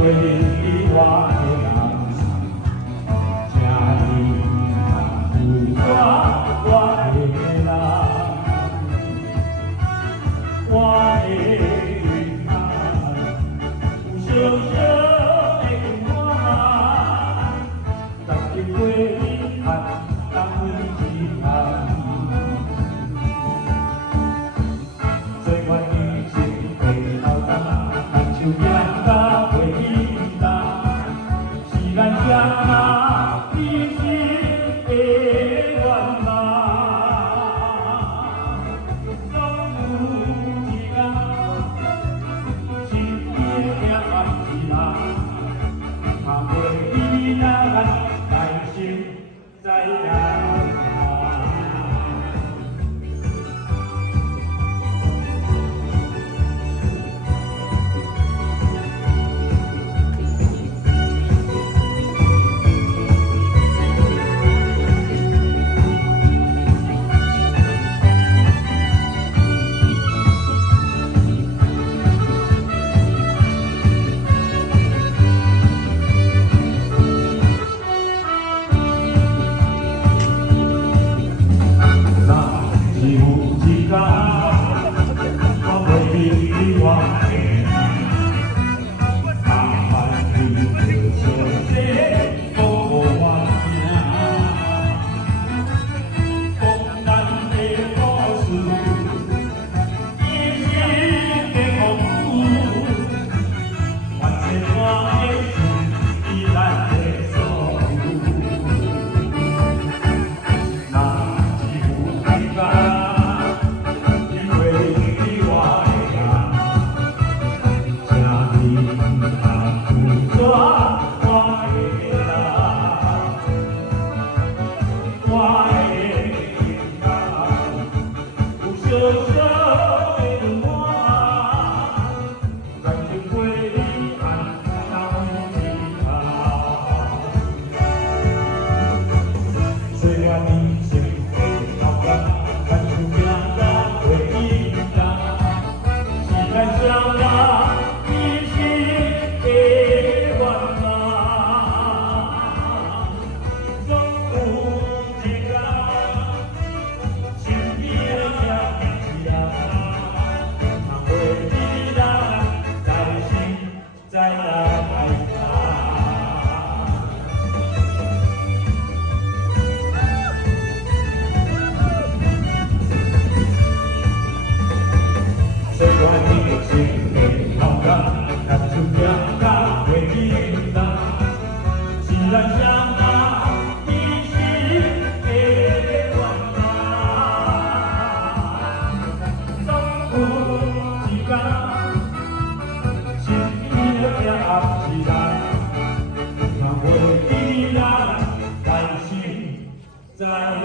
为你我的人生，请你有我的人，我的云南有小小的愿，十日过日汉，当分一汉，做我人生的头担，牵手行到。 咱家一生的愿望，总有一天，心里的暗时啊，倘袂你那来生再来。 有一天，我袂离我的人，麻烦你小姐帮我听，讲咱的故事，一生的风雨，完全我的心依然的所有。那是有一天。 小小的愿，咱就过日汉当一行。虽然人生的头干，咱就行到过一站，是咱相爱一生的愿望。总有一天，心里的。 再来虽然你心的头干，但就让它回忆难，既然相爱一生的愿望，总有一天。 暗时来，若袂记咱来生再。